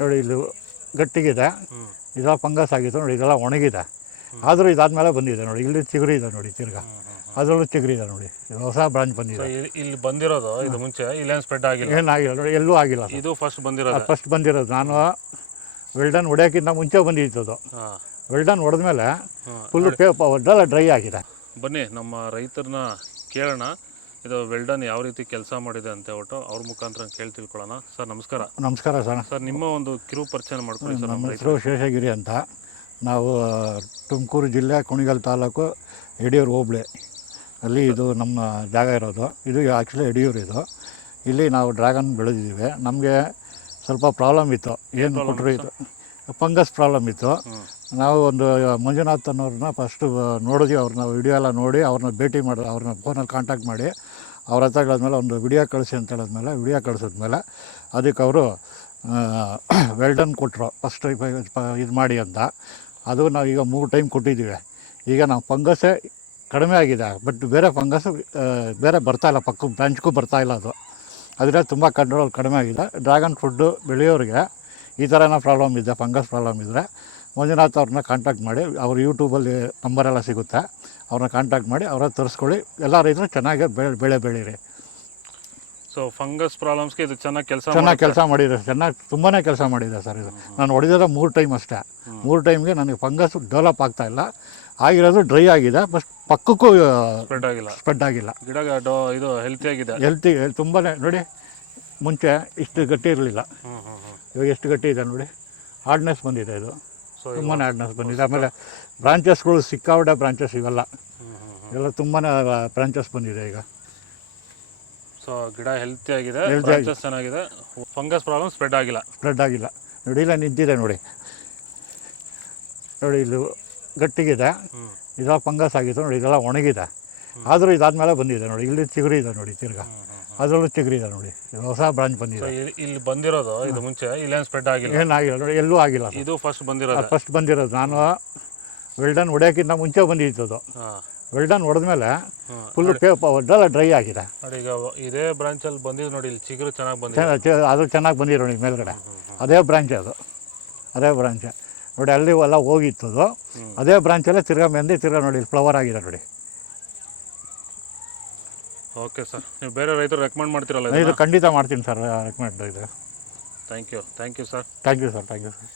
ನೋಡಿ ಇಲ್ಲಿ ಗಟ್ಟಿಗಿದೆ. ಇದೆಲ್ಲ ಫಂಗಸ್ ಆಗಿತ್ತು ನೋಡಿ ಇದೆಲ್ಲ ಒಣಗಿದೆ. ಆದರೂ ಇದಾದ್ಮೇಲೆ ಬಂದಿದೆ ನೋಡಿ ಇಲ್ಲಿ ಚಿಗುರಿ ಇದೆ ನೋಡಿ ತಿರ್ಗಾ. ಅದರಲ್ಲೂ ಚಿಗುರಿದೆ ನೋಡಿ ಇದು ಹೊಸ ಬ್ರಾಂಚ್ ಬಂದಿದೆ. ಇಲ್ಲಿ ಬಂದಿರೋದು ಇದು ಮುಂಚೆ ಇಲ್ಲೇನು ಸ್ಪ್ರೆಡ್ ಆಗಿಲ್ಲ? ಏನಾಗಿಲ್ಲ ನೋಡಿ ಎಲ್ಲೂ ಆಗಿಲ್ಲ ಇದು ಫಸ್ಟ್ ಬಂದಿರೋದು? ಫಸ್ಟ್ ಬಂದಿರೋದು. ನಾನು ವೆಲ್ಡನ್ ಹೊಡೆಯೋಕ್ಕಿಂತ ಮುಂಚೆ ಬಂದಿತ್ತು ಅದು. ವೆಲ್ಡನ್ ಹೊಡೆದ್ಮೇಲೆ ಮೇಲೆ ಫುಲ್ಲು ಪೇಪ ಒಡ್ಡೆಲ್ಲ ಡ್ರೈ ಆಗಿದೆ. ಬನ್ನಿ ನಮ್ಮ ರೈತರನ್ನ ಕೇಳೋಣ. ಇದು ವೆಲ್ಡನ್ ಯಾವ ರೀತಿ ಕೆಲಸ ಮಾಡಿದೆ ಅಂತ ಹೇಳ್ಬಿಟ್ಟು ಅವ್ರ ಮುಖಾಂತರ ಕೇಳಿ ತಿಳ್ಕೊಳ್ಳೋಣ. ಸರ್ ನಮಸ್ಕಾರ. ನಮಸ್ಕಾರ ಸರ್. ಸರ್ ನಿಮ್ಮ ಒಂದು ಕಿರು ಪರಿಚಯ ಮಾಡ್ಕೊಳ್ಳಿ ಸರ್ ನಮ್ಮ ಹೆಸರು ಶೇಷಗಿರಿ ಅಂತ. ನಾವು ತುಮಕೂರು ಜಿಲ್ಲೆ ಕುಣಿಗಲ್ ತಾಲೂಕು ಯಡಿಯೂರು ಹೋಬಳಿ ಅಲ್ಲಿ ಇದು ನಮ್ಮ ಜಾಗ ಇರೋದು. ಇದು ಆ್ಯಕ್ಚುಲಿ ಯಡಿಯೂರು ಇದು. ಇಲ್ಲಿ ನಾವು ಡ್ರ್ಯಾಗನ್ ಬೆಳೆದಿದ್ದೀವಿ. ನಮಗೆ ಸ್ವಲ್ಪ ಪ್ರಾಬ್ಲಮ್ ಇತ್ತು. ಏನು ಕೊಟ್ಟರು ಇದು? ಫಂಗಸ್ ಪ್ರಾಬ್ಲಮ್ ಇತ್ತು. ನಾವು ಒಂದು ಮಂಜುನಾಥ್ ಅನ್ನೋರನ್ನ ಫಸ್ಟು ನೋಡಿದ್ವಿ. ಅವ್ರನ್ನ ವಿಡಿಯೋ ಎಲ್ಲ ನೋಡಿ, ಅವ್ರನ್ನ ಭೇಟಿ ಮಾಡಿ, ಅವ್ರನ್ನ ಫೋನಲ್ಲಿ ಕಾಂಟ್ಯಾಕ್ಟ್ ಮಾಡಿ, ಅವ್ರ ಹತ್ರ ಹೇಳಿದ್ಮೇಲೆ ಒಂದು ವಿಡಿಯೋ ಕಳಿಸಿ ಅಂತ ಹೇಳಿದ್ಮೇಲೆ ವಿಡಿಯೋ ಕಳಿಸಿದ್ಮೇಲೆ ಅದಕ್ಕೆ ಅವರು ವೆಲ್ಡನ್ ಕೊಟ್ಟರು ಫಸ್ಟ್ ಇದು ಮಾಡಿ ಅಂತ. ಅದು ನಾವು ಈಗ ಮೂರು ಟೈಮ್ ಕೊಟ್ಟಿದ್ದೀವಿ. ಈಗ ನಾವು ಫಂಗಸ್ಸೇ ಕಡಿಮೆ ಆಗಿದೆ. ಬಟ್ ಬೇರೆ ಫಂಗಸ್ ಬೇರೆ ಬರ್ತಾ ಇಲ್ಲ. ಪಕ್ಕ ಬ್ರಾಂಚ್ಗೂ ಬರ್ತಾಯಿಲ್ಲ ಅದು. ಅದರಿಂದ ತುಂಬ ಕಂಟ್ರೋಲ್ ಕಡಿಮೆ ಆಗಿದೆ. ಡ್ರ್ಯಾಗನ್ ಫುಡ್ಡು ಬೆಳೆಯೋರಿಗೆ ಈ ಥರ ಏನೋ ಪ್ರಾಬ್ಲಮ್ ಇದೆ ಫಂಗಸ್ ಪ್ರಾಬ್ಲಮ್ ಇದ್ದರೆ ಮಂಜುನಾಥ್ ಅವ್ರನ್ನ ಕಾಂಟ್ಯಾಕ್ಟ್ ಮಾಡಿ ಅವ್ರ ಯೂಟ್ಯೂಬಲ್ಲಿ ನಂಬರೆಲ್ಲ ಸಿಗುತ್ತೆ ಅವ್ರನ್ನ ಕಾಂಟ್ಯಾಕ್ಟ್ ಮಾಡಿ ಅವ್ರ ತರಿಸ್ಕೊಳ್ಳಿ. ಎಲ್ಲ ರೈತರು ಚೆನ್ನಾಗಿ ಬೆಳೆ ಬೆಳೆ ಬೆಳೀರಿ. ಸೊ ಫಂಗಸ್ ಪ್ರಾಬ್ಲಮ್ಸ್ಗೆ ಇದು ಚೆನ್ನಾಗಿ ಕೆಲಸ ಚೆನ್ನಾಗಿ ಕೆಲಸ ಮಾಡಿದೆ. ಚೆನ್ನಾಗಿ ತುಂಬಾ ಕೆಲಸ ಮಾಡಿದೆ ಸರ್ ಇದು. ನಾನು ಹೊಡೆದಿರೋ ಮೂರು ಟೈಮ್ ಅಷ್ಟೇ. ಮೂರು ಟೈಮ್ಗೆ ನನಗೆ ಫಂಗಸ್ ಡೆವಲಪ್ ಆಗ್ತಾ ಇಲ್ಲ. ಆಗಿರೋದು ಡ್ರೈ ಆಗಿದೆ ಬಟ್ ಪಕ್ಕಕ್ಕೂ ಸ್ಪ್ರೆಡ್ ಆಗಿಲ್ಲ. ಸ್ಪ್ರೆಡ್ ಆಗಿಲ್ಲ. ಗಿಡ ಇದು ಹೆಲ್ತಿ ಆಗಿದೆ. ಹೆಲ್ತಿ ತುಂಬಾ ನೋಡಿ ಮುಂಚೆ ಇಷ್ಟು ಗಟ್ಟಿ ಇರಲಿಲ್ಲ. ಇವಾಗ ಎಷ್ಟು ಗಟ್ಟಿ ಇದೆ ನೋಡಿ. ಹಾರ್ಡ್ನೆಸ್ ಬಂದಿದೆ ಇದು. ತುಂಬಾ ಹಾರ್ಡ್ನೆಸ್ ಬಂದಿದೆ. ಆಮೇಲೆ ಬ್ರಾಂಚಸ್ಗಳು ಸಿಕ್ಕಾಪಟ್ಟೆ ಬ್ರಾಂಚಸ್ ಇವೆಲ್ಲ. ಎಲ್ಲ ತುಂಬಾ ಬ್ರಾಂಚಸ್ ಬಂದಿದೆ ಈಗ. ಸೊ ಗಿಡ ಹೆಲ್ತಿ ಆಗಿದೆ ಬ್ರಾಂಚಸ್ ಚೆನ್ನಾಗಿದೆ. ಫಂಗಸ್ ಪ್ರಾಬ್ಲಮ್ ಸ್ಪ್ರೆಡ್ ಆಗಿಲ್ಲ. ಸ್ಪ್ರೆಡ್ ಆಗಿಲ್ಲ. ನೋಡಿ ಇಲ್ಲ ನಿಂತಿದೆ ನೋಡಿ. ನೋಡಿ ಇಲ್ಲಿ ಗಟ್ಟಿಗಿದೆ. ಇದೆಲ್ಲ ಫಂಗಸ್ ಆಗಿತ್ತು ನೋಡಿ ಇದೆಲ್ಲ ಒಣಗಿದೆ. ಆದರೂ ಇದಾದ್ಮೇಲೆ ಬಂದಿದೆ ನೋಡಿ. ಇಲ್ಲಿ ಚಿಗುರಿ ಇದೆ ನೋಡಿ ತಿರ್ಗಾ. ಅದರಲ್ಲೂ ಇದೆ ನೋಡಿ. ಇದು ಹೊಸ ಬ್ರಾಂಚ್ ಬಂದಿದೆ. ಇಲ್ಲಿ ಬಂದಿರೋದು ಇದು ಮುಂಚೆ ಇಲ್ಲೇನು ಸ್ಪ್ರೆಡ್ ಆಗಿಲ್ಲ? ಏನಾಗಿಲ್ಲ ನೋಡಿ ಎಲ್ಲೂ ಆಗಿಲ್ಲ ಇದು ಫಸ್ಟ್ ಬಂದಿರೋದು. ಫಸ್ಟ್ ಬಂದಿರೋದು. ನಾನು ವೆಲ್ಡನ್ ಹೊಡೆಯೋಕ್ಕಿಂತ ಮುಂಚೆ ಬಂದಿತ್ತು ಅದು ಹಾ ವೆಲ್ಡನ್ ಹೊಡೆದ ಮೇಲೆ ಫುಲ್ ಪೇಪ ಒಡ್ಡೆಲ್ಲ ಡ್ರೈ ಆಗಿದೆ. ನೋಡಿ ಈಗ ಇದೇ ಬ್ರಾಂಚಲ್ಲಿ ಬಂದಿದ್ದು ನೋಡಿ ಇಲ್ಲಿ ಚಿಗುರು ಚೆನ್ನಾಗಿ ಬಂದಿದೆ. ಚೆನ್ನ- ಚೆ- ಅದು ಚೆನ್ನಾಗಿ ಬಂದಿರೋ ನೋಡಿ ಮೇಲ್ಗಡೆ. ಅದೇ ಬ್ರಾಂಚ್ ಅದು. ಅದೇ ಬ್ರಾಂಚ್ ನೋಡಿ ಅಲ್ಲಿ ಎಲ್ಲ ಹೋಗಿತ್ತು ಅದು ಅದೇ ಬ್ರಾಂಚಲ್ಲೇ ತಿರ್ಗಾ ಮೆಂದಿ ತಿರ್ಗಾ ನೋಡಿ ಇಲ್ಲಿ ಫ್ಲವರ್ ಆಗಿದೆ ನೋಡಿ. ಓಕೆ ಸರ್ ನೀವು ಬೇರೆ ರೈತರು ರೆಕಮೆಂಡ್ ಮಾಡ್ತೀರಲ್ಲ ಇದು ಖಂಡಿತ ಮಾಡ್ತೀನಿ ಸರ್ ರೆಕಮೆಂಡ್ ಇದು. Thank you thank you sir thank you sir thank you sir